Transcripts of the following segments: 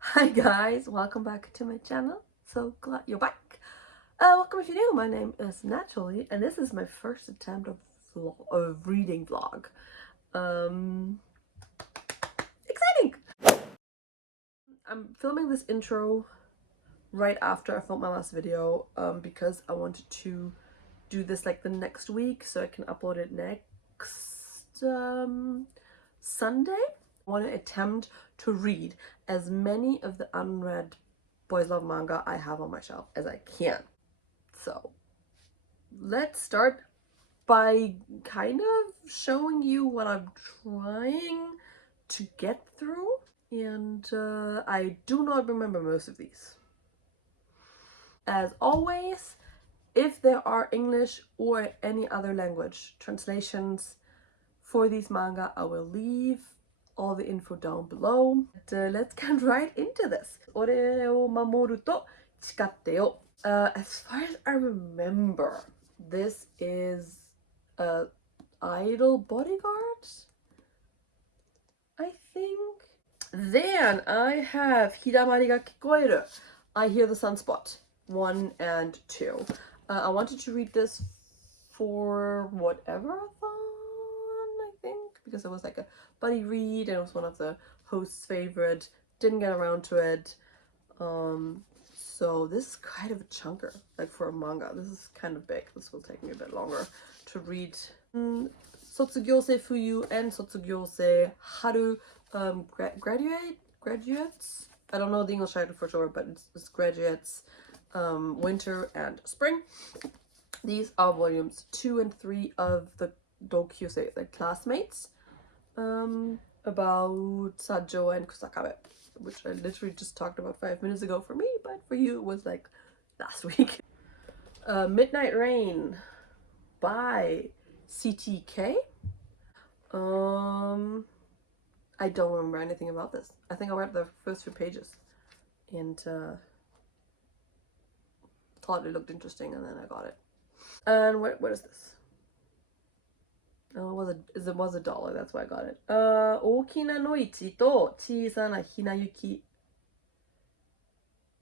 Hi guys, welcome back to my channel. So glad you're back. Welcome if you're new. My name is Natalie, and this is my first attempt of reading vlog. Exciting! I'm filming this intro right after I filmed my last video because I wanted to do this like the next week so I can upload it next Sunday. I want to attempt to read as many of the unread boys love manga I have on my shelf as I can. So let's start by kind of showing you what I'm trying to get through, and I do not remember most of these. As always, if there are English or any other language translations for these manga, I will leave all the info down below. But, let's get right into this. Ore o mamoru to chikatte yo. As far as I remember, this is idol bodyguard, I think. Then I have Hidamari ga kikoeru. I hear the sunspot 1 and 2. I wanted to read this for whatever-a-thon, I think, because it was like a buddy read and it was one of the host's favorite. Didn't get around to it. So this is kind of a chunker, like for a manga. This is kind of big. This will take me a bit longer to read. Sotsugyousei Fuyu and Sotsugyousei Haru, graduates. I don't know the English title for sure, but it's graduates, winter and spring. These are volumes 2 and 3 of the Dokyusei, like classmates, about Sajo and Kusakabe, which I literally just talked about 5 minutes ago for me, but for you it was like last week. Midnight Rain by CTK. I don't remember anything about this. I think I read the first few pages and thought it looked interesting, and then I got it. And what is this? Oh, it was $1. That's why I got it. 大きなの市と小さなひなゆき。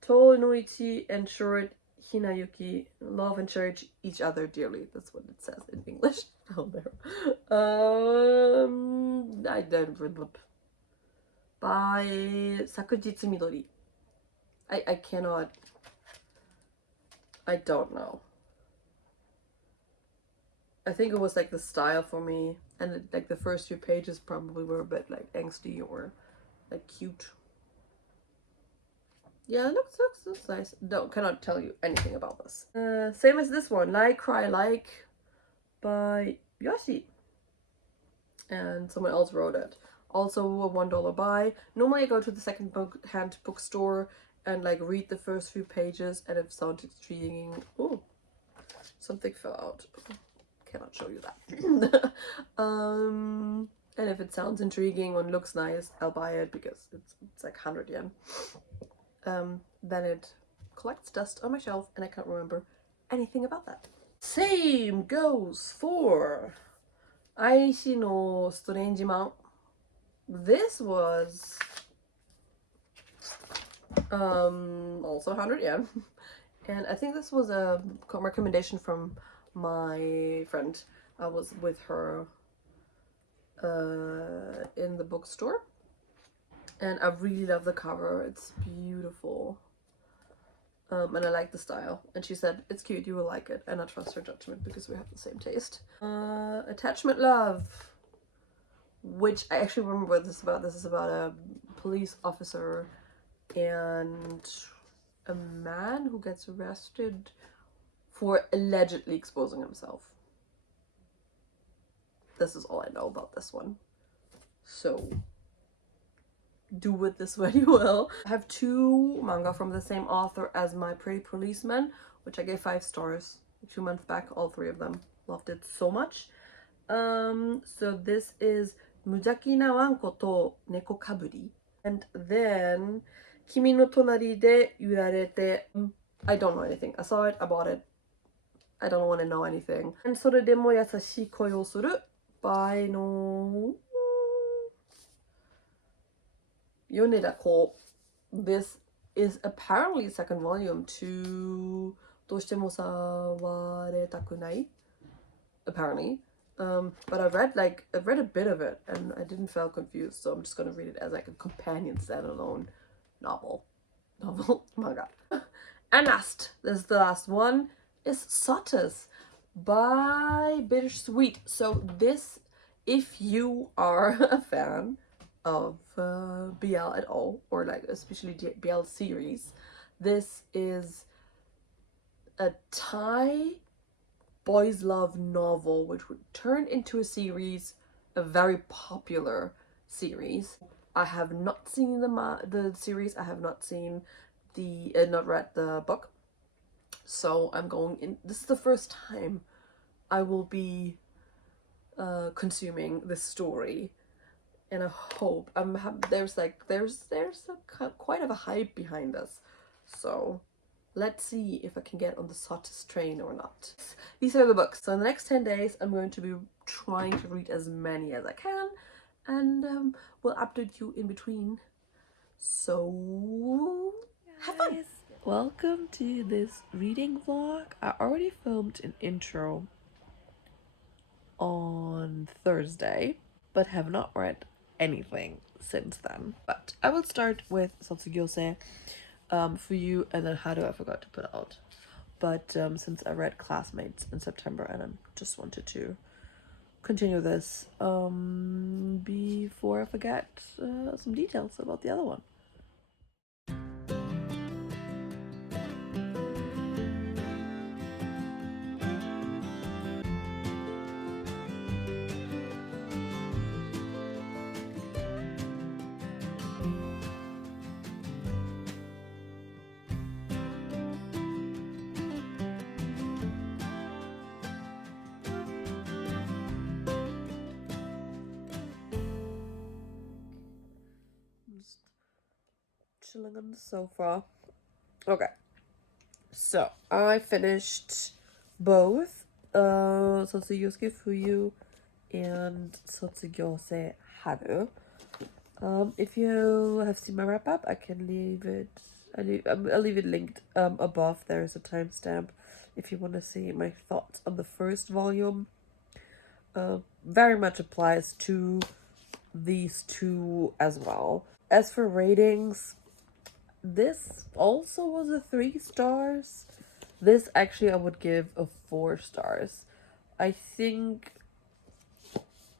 Tall noichi and short hinayuki love and cherish each other dearly. That's what it says in English. Oh, there. I don't remember. By Sakujitsu Midori. I cannot. I don't know. I think it was like the style for me, and like the first few pages probably were a bit like angsty or like cute. Yeah, it looks nice. No, cannot tell you anything about this. Same as this one, Like Cry Like by Yoshi. And someone else wrote it. Also a $1 buy. Normally I go to the second-hand bookstore and like read the first few pages, and if it sounds intriguing, oh, something fell out. Cannot show you that. And if it sounds intriguing and looks nice, I'll buy it because it's like 100 yen. Then it collects dust on my shelf and I can't remember anything about that. Same goes for Aishi no Strange Man. This was also 100 yen. And I think this was a recommendation from my friend. I was with her in the bookstore, and I really love the cover. It's beautiful, and I like the style, and she said it's cute, you will like it, and I trust her judgment because we have the same taste. Attachment Love, which I actually remember what this is about. This is about a police officer and a man who gets arrested for allegedly exposing himself. This is all I know about this one. So do with this what you will. I have 2 manga from the same author as My Pretty Policeman, which I gave 5 stars 2 months back, all 3 of them. Loved it so much. So this is Mujaki na Wanko to Neko Kaburi. And then Kimi no Tonari de Yurarete. I don't know anything. I saw it, I bought it. I don't want to know anything. And それでも優しい恋をする by no Yoneda Ko. this is apparently second volume to どうしても触れたくない apparently. But I've read a bit of it and I didn't feel confused, so I'm just gonna read it as like a companion standalone novel manga. And last, this is the last one, is SOTUS by Bittersweet. So this, if you are a fan of BL at all, or like especially BL series, this is a Thai boys love novel which would turn into a series, a very popular series. I have not seen the series. I have not seen the not read the book, so I'm going in. This is the first time I will be consuming this story, and I hope there's quite of a hype behind this, so let's see if I can get on the SOTUS train or not. These are the books. So in the next 10 days, I'm going to be trying to read as many as I can, and we'll update you in between. So have fun! Welcome to this reading vlog. I already filmed an intro on Thursday, but have not read anything since then. But I will start with Sotsugyousei, Fuyu, and then Haru I forgot to put out. But since I read Classmates in September and I just wanted to continue this before I forget some details about the other one. Chilling on the sofa. Okay, so I finished both Sotsugyousei Fuyu and Sotsugyousei Haru. If you have seen my wrap up, I can leave it. I'll leave it linked above. There is a timestamp if you want to see my thoughts on the first volume. Very much applies to these two as well. As for ratings, this also was a 3 stars. This actually I would give a 4 stars. I think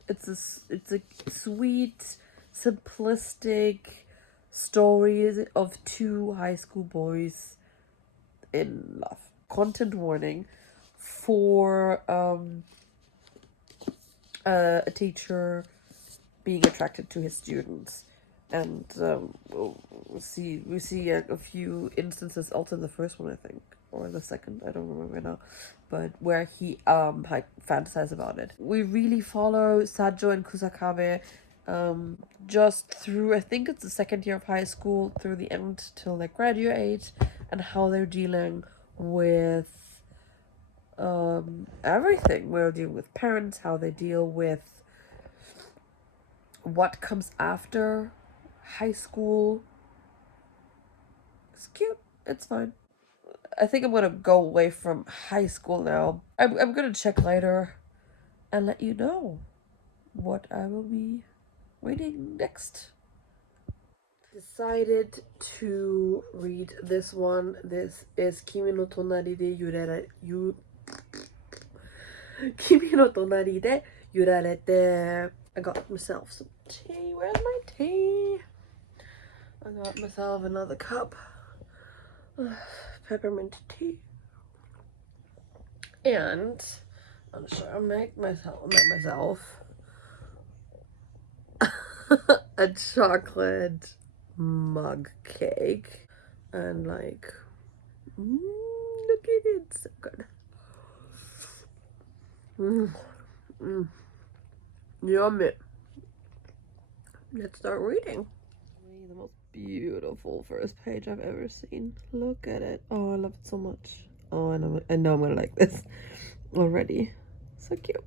it's a sweet, simplistic story of two high school boys in love. Content warning for a teacher being attracted to his students. And we see a few instances also in the first one, I think, or the second, I don't remember now, but where he like fantasizes about it. We really follow Sajo and Kusakabe just through, I think it's the second year of high school, through the end till they graduate, and how they're dealing with everything. We're dealing with parents, how they deal with what comes after high school. It's cute. It's fine. I think I'm gonna go away from high school now. I'm gonna check later and let you know what I will be reading next. Decided to read this one. This is Kimi no Tonari de Kimi no Tonari de Yurarete. I got myself some tea. Where's my tea? I got myself another cup of peppermint tea. And I'm sure I'll make myself a chocolate mug cake. And like, look at it, so good. Yummy. Let's start reading. The most beautiful first page I've ever seen. Look at it. Oh, I love it so much. Oh, I know I'm gonna like this already. So cute.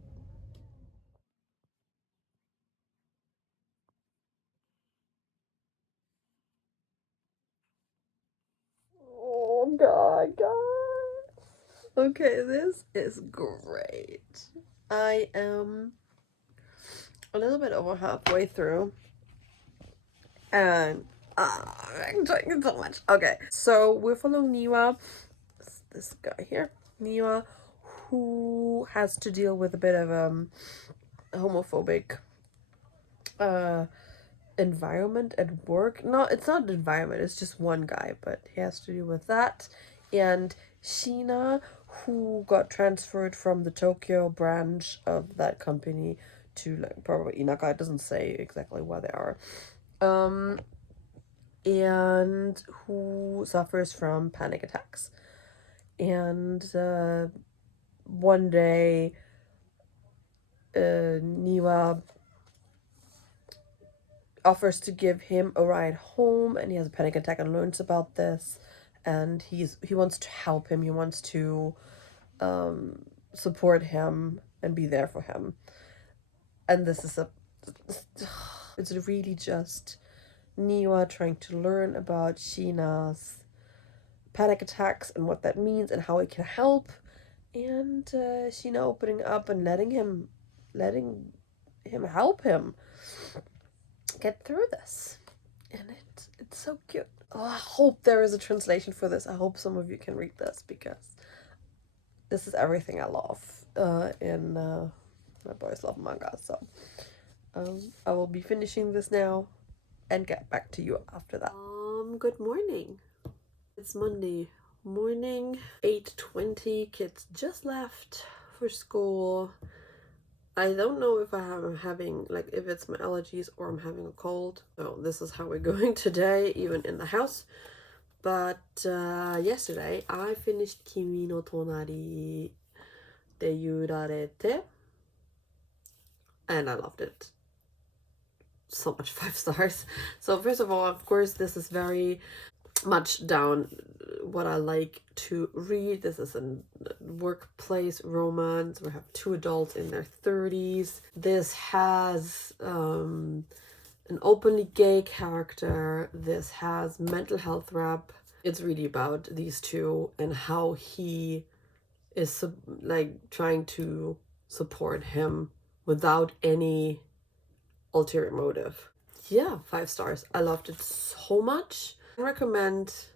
Oh my god. Okay, this is great. I am a little bit over halfway through. And I'm enjoying it so much. Okay, so we're following Niwa, this guy here, Niwa, who has to deal with a bit of homophobic environment at work. No, it's not an environment, it's just one guy, but he has to deal with that. And Sheena, who got transferred from the Tokyo branch of that company to like probably Inaka. It doesn't say exactly where they are. And who suffers from panic attacks. And one day Niwa offers to give him a ride home, and he has a panic attack and learns about this, and he wants to help him. He wants to support him and be there for him. And this is it's really just Niwa trying to learn about Sheena's panic attacks and what that means and how it can help, and Sheena opening up and letting him help him get through this. And it's so cute. Oh, I hope there is a translation for this. I hope some of you can read this, because this is everything I love in My Boys Love Manga. So I will be finishing this now and get back to you after that. Good morning. It's Monday morning, 8:20. Kids just left for school. I don't know if I'm having, like, if it's my allergies or I'm having a cold. So this is how we're going today, even in the house. But yesterday I finished Kimi no Tonari de Yurarete, and I loved it so much. 5 stars. So first of all, of course, this is very much down what I like to read. This is a workplace romance. We have 2 adults in their 30s. This has an openly gay character. This has mental health rap. It's really about these two and how he is like trying to support him without any ulterior motive. Yeah, 5 stars. I loved it so much. I recommend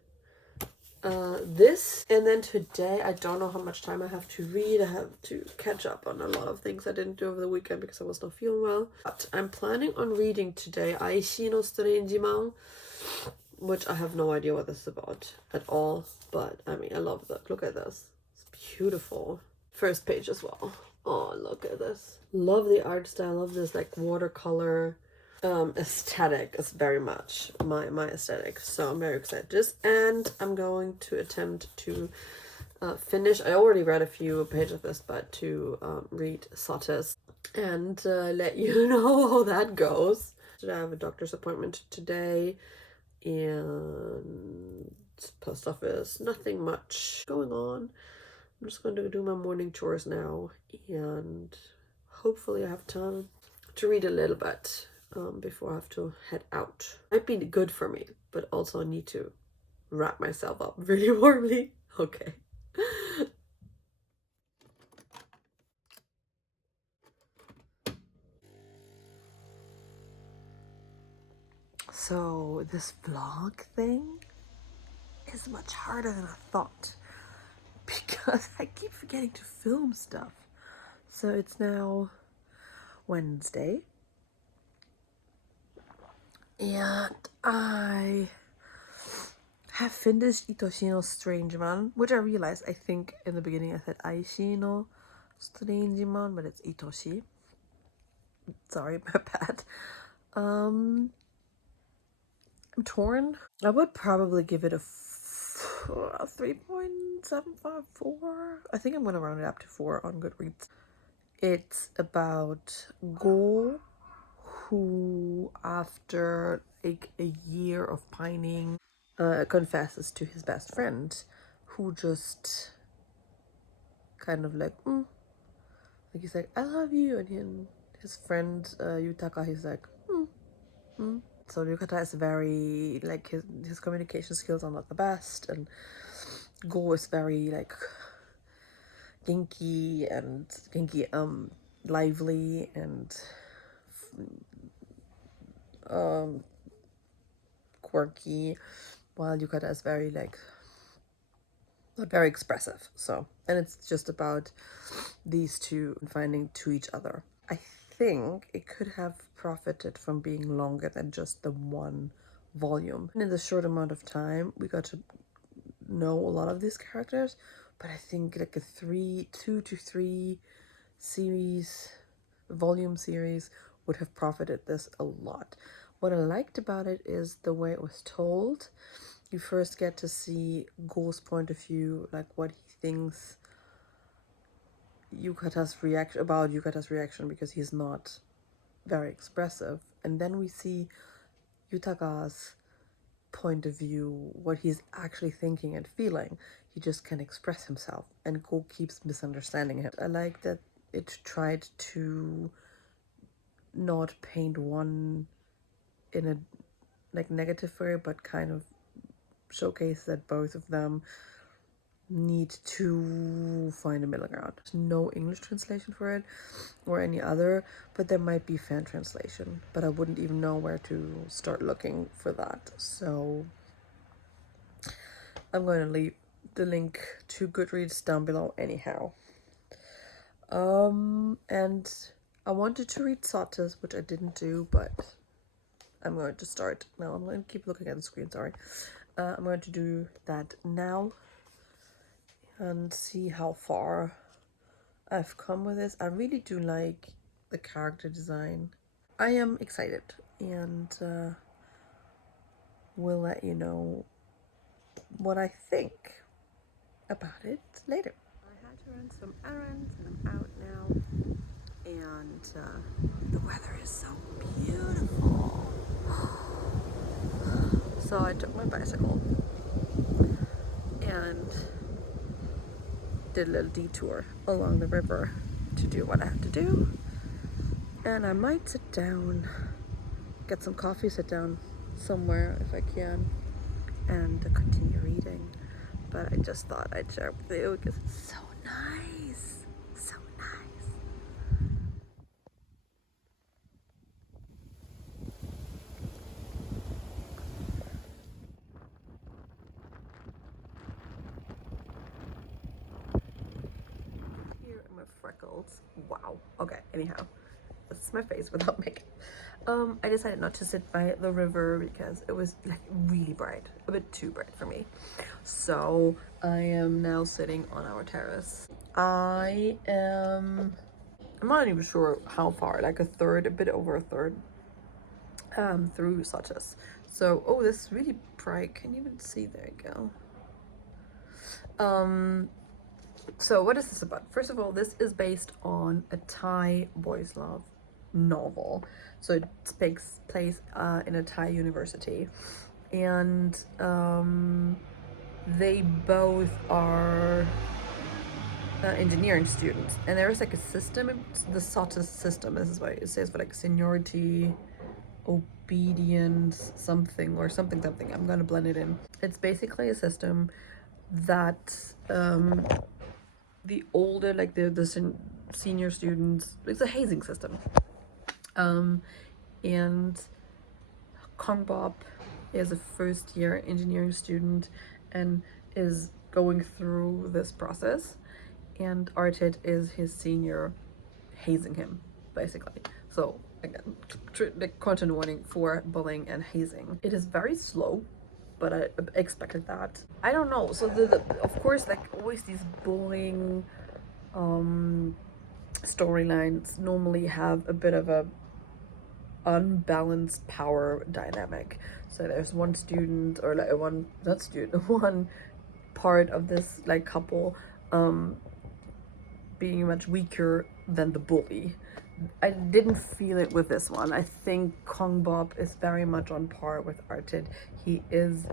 this. And then today, I don't know how much time I have to read. I have to catch up on a lot of things I didn't do over the weekend because I was not feeling well. But I'm planning on reading today Aishi no Strangeman, which I have no idea what this is about at all. But I mean, I love that. Look at this. It's beautiful. First page as well. Oh, look at this. Love the art style. Love this like watercolor aesthetic is very much my aesthetic. So I'm very excited. And I'm going to attempt to finish. I already read a few pages of this, but to read SOTUS and let you know how that goes. I have a doctor's appointment today, and post office. Nothing much going on. I'm just going to do my morning chores now, and hopefully I have time to read a little bit before I have to head out. Might be good for me, but also I need to wrap myself up really warmly. Okay. So this vlog thing is much harder than I thought, because I keep forgetting to film stuff. So it's now Wednesday, and I have finished Itoshii no Strangeman, which I realized, I think in the beginning I said Aishi no Strangeman, but it's Itoshii. Sorry, my bad. I'm torn. I would probably give it a 3.754. I think I'm gonna round it up to 4 on Goodreads. It's about Go, who after like a year of pining confesses to his best friend, who just kind of like he's like, I love you, and his friend Yutaka, he's like So Yukata is very like his communication skills are not the best, and Go is very like genki, lively and quirky, while Yukata is very like not very expressive. So, and it's just about these two finding to each other. I think it could have profited from being longer than just the one volume. And in the short amount of time, we got to know a lot of these characters, but I think like a 2 to 3 volume series would have profited this a lot. What I liked about it is the way it was told. You first get to see Go's point of view, like what he thinks Yukata's reaction, because he's not very expressive. And then we see Yutaga's point of view, what he's actually thinking and feeling. He just can't express himself, and Go keeps misunderstanding him. I like that it tried to not paint one in a like negative way, but kind of showcase that both of them need to find a middle ground. There's no English translation for it or any other, but there might be fan translation, but I wouldn't even know where to start looking for that. So I'm going to leave the link to Goodreads down below anyhow. And I wanted to read SOTUS, which I didn't do, but I'm going to start now. I'm going to keep looking at the screen, sorry. I'm going to do that now and see how far I've come with this. I really do like the character design. I am excited, and will let you know what I think about it later. I had to run some errands and I'm out now, and the weather is so beautiful. So I took my bicycle and did a little detour along the river to do what I have to do, and I might sit down, get some coffee, sit down somewhere if I can, and continue reading. But I just thought I'd share with you because it's so nice, so nice. Here are my freckles. Wow. Okay, anyhow, that's my face without makeup. I decided not to sit by the river because it was like really bright, a bit too bright for me. So I am now sitting on our terrace. I'm not even sure how far, like a bit over a third through SOTUS. So, oh, this is really bright. Can you even see? There you go. So what is this about? First of all, this is based on a Thai boys' love novel. So it takes place in a Thai university, and they both are engineering students, and there's like a system, the SOTUS system. This is what it says, for like seniority, obedience, something or something. I'm gonna blend it in. It's basically a system that the older, like the senior students, it's a hazing system. And Kongbop is a first year engineering student and is going through this process, and Artit is his senior, hazing him basically. So again, content warning for bullying and hazing. It is very slow, but I expected that. I don't know. So of course, like always, these bullying storylines normally have a bit of a unbalanced power dynamic. So there's one student, or like one part of this like couple being much weaker than the bully. I didn't feel it with this one. I think Kongbop is very much on par with Artit. He is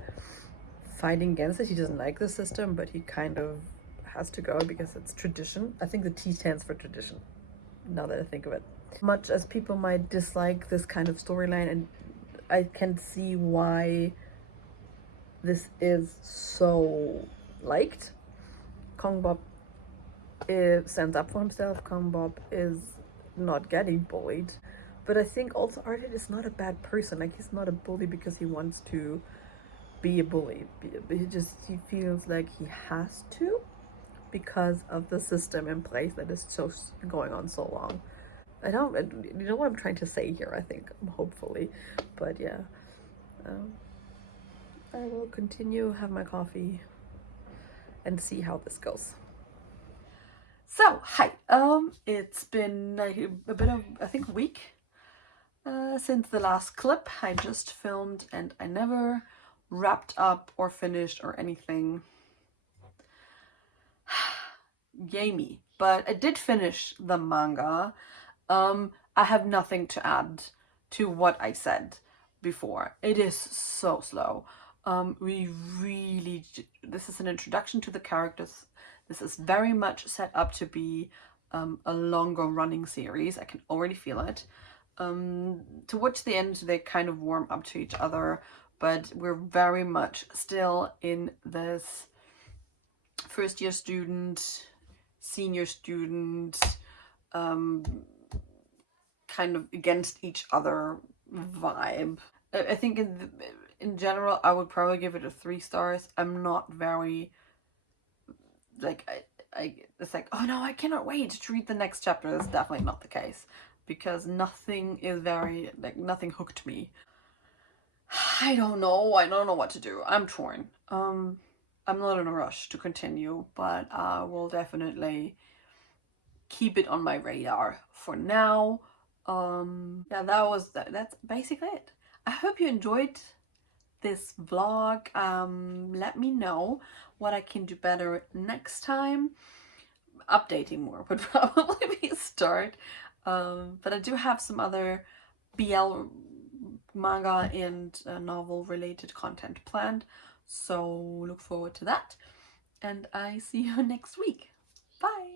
fighting against it. He doesn't like the system, but he kind of has to go because it's tradition. I think the T stands for tradition, now that I think of it. Much as people might dislike this kind of storyline, and I can see why this is so liked. Kongbop stands up for himself. Kongbop is not getting bullied, but I think also Artet is not a bad person. Like, he's not a bully because he wants to be a bully. He feels like he has to because of the system in place that is so going on so long. You know what I'm trying to say here, I think, hopefully, but yeah. I will continue, have my coffee, and see how this goes. So, hi, it's been a bit of, I think, a week since the last clip I just filmed, and I never wrapped up or finished or anything. Yay me. But I did finish the manga. I have nothing to add to what I said before. It is so slow. This is an introduction to the characters. This is very much set up to be a longer running series. I can already feel it. Towards the end, they kind of warm up to each other, but we're very much still in this first year student, senior student, kind of against each other vibe. I think in general, I would probably give it a 3 stars. I'm not very, like, it's like, oh no, I cannot wait to read the next chapter. That's definitely not the case, because nothing is very, like, nothing hooked me. I don't know what to do. I'm torn. I'm not in a rush to continue, but I will definitely keep it on my radar for now. Yeah, that's basically it. I hope you enjoyed this vlog. Let me know what I can do better next time. Updating more would probably be a start. But I do have some other BL manga and novel related content planned, so look forward to that, and I see you next week. Bye!